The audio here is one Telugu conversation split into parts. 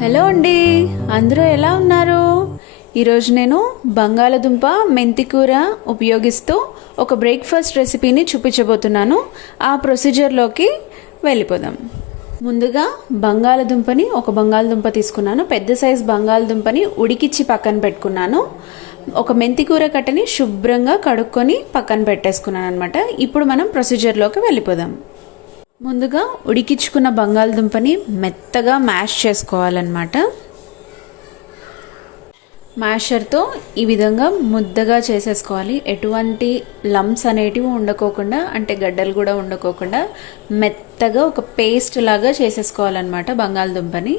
హలో అండి, అందరూ ఎలా ఉన్నారు? ఈరోజు నేను బంగాళదుంప మెంతికూర ఉపయోగిస్తూ ఒక బ్రేక్ఫాస్ట్ రెసిపీని చూపించబోతున్నాను. ఆ ప్రొసీజర్లోకి వెళ్ళిపోదాం. ముందుగా ఒక బంగాళదుంప తీసుకున్నాను. పెద్ద సైజ్ బంగాళదుంపని ఉడికిచ్చి పక్కన పెట్టుకున్నాను. ఒక మెంతికూర కట్టని శుభ్రంగా కడుక్కొని పక్కన పెట్టేసుకున్నాను అనమాట. ఇప్పుడు మనం ప్రొసీజర్లోకి వెళ్ళిపోదాం. ముందుగా ఉడికించుకున్న బంగాళదుంపని మెత్తగా మ్యాష్ చేసుకోవాలన్నమాట. మ్యాషర్తో ఈ విధంగా ముద్దగా చేసేసుకోవాలి. ఎటువంటి లంప్స్ అనేటివి ఉండకోకుండా, అంటే గడ్డలు కూడా ఉండకోకుండా మెత్తగా ఒక పేస్ట్ లాగా చేసేసుకోవాలన్నమాట బంగాళదుంపని.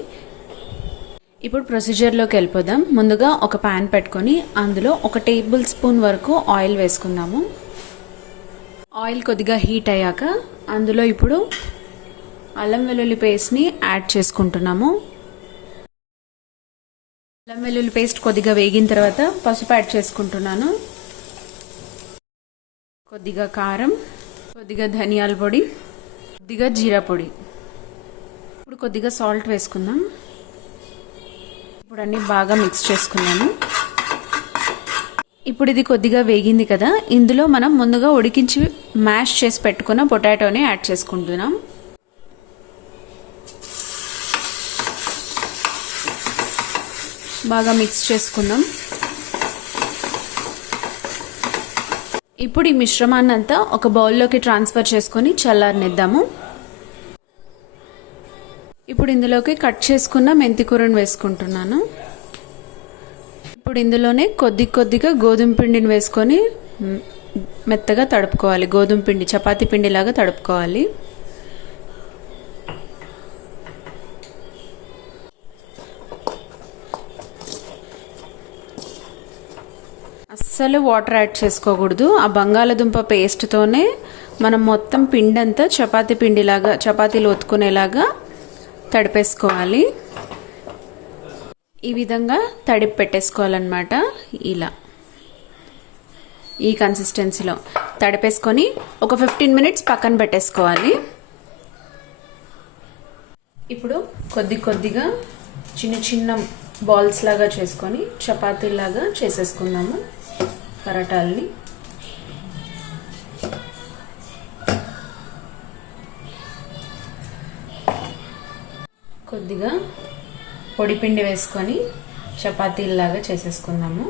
ఇప్పుడు ప్రొసీజర్లోకి వెళ్ళిపోదాం. ముందుగా ఒక ప్యాన్ పెట్టుకొని అందులో 1 టేబుల్ స్పూన్ వరకు ఆయిల్ వేసుకుందాము. ఆయిల్ కొద్దిగా హీట్ అయ్యాక అందులో ఇప్పుడు అల్లం వెల్లుల్లి పేస్ట్ని యాడ్ చేసుకుంటున్నాము. అల్లం వెల్లుల్లి పేస్ట్ కొద్దిగా వేగిన తర్వాత పసుపు యాడ్ చేసుకుంటున్నాను. కొద్దిగా కారం, కొద్దిగా ధనియాల పొడి, కొద్దిగా జీరా పొడి. ఇప్పుడు కొద్దిగా సాల్ట్ వేసుకుందాం. ఇప్పుడు అన్నీ బాగా మిక్స్ చేసుకున్నాము. ఇప్పుడు ఇది కొద్దిగా వేగింది కదా, ఇందులో మనం ముందుగా ఉడికించి మ్యాష్ చేసి పెట్టుకున్న పొటాటోని యాడ్ చేసుకుంటున్నాం. బాగా మిక్స్ చేసుకుందాం. ఇప్పుడు ఈ మిశ్రమాన్ని అంతా ఒక బౌల్లోకి ట్రాన్స్ఫర్ చేసుకొని చల్లారనిద్దాము. ఇప్పుడు ఇందులోకి కట్ చేసుకున్న మెంతికూరను వేసుకుంటున్నాను. ఇప్పుడు ఇందులోనే కొద్దిగా గోధుమ పిండిని వేసుకొని మెత్తగా తడుపుకోవాలి. గోధుమ పిండి చపాతీ పిండిలాగా తడుపుకోవాలి. అస్సలు వాటర్ యాడ్ చేసుకోకూడదు. ఆ బంగాళదుంప పేస్ట్తోనే మనం మొత్తం పిండి అంతా చపాతీలు ఒత్తుకునేలాగా తడిపేసుకోవాలి. ఈ విధంగా తడిపి పెట్టేసుకోవాలన్నమాట. ఇలా ఈ కన్సిస్టెన్సీలో తడిపేసుకొని ఒక 15 మినిట్స్ పక్కన పెట్టేసుకోవాలి. ఇప్పుడు కొద్దిగా చిన్న బాల్స్ లాగా చేసుకొని చపాతీలాగా చేసేసుకుందాము పరాటాలని. కొద్దిగా పొడిపిండి వేసుకొని చపాతీలాగా చేసేసుకుందాము.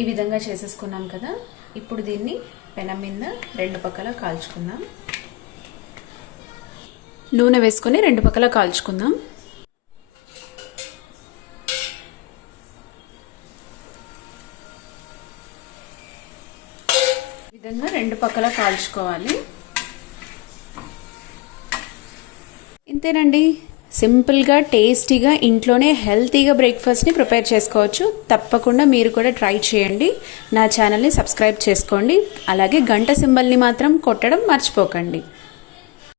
ఈ విధంగా చేసేసుకున్నాం కదా. ఇప్పుడు దీన్ని పెనం మీద 2 పక్కల కాల్చుకుందాం. నూనె వేసుకొని 2 పక్కల కాల్చుకుందాం. ఈ విధంగా 2 పక్కల కాల్చుకోవాలి. ఇంతేనండి, సింపుల్గా టేస్టీగా ఇంట్లోనే హెల్తీగా బ్రేక్ఫాస్ట్ని ప్రిపేర్ చేసుకోవచ్చు. తప్పకుండా మీరు కూడా ట్రై చేయండి. నా ఛానల్ని సబ్స్క్రైబ్ చేసుకోండి. అలాగే గంట సింబల్ని మాత్రం కొట్టడం మర్చిపోకండి.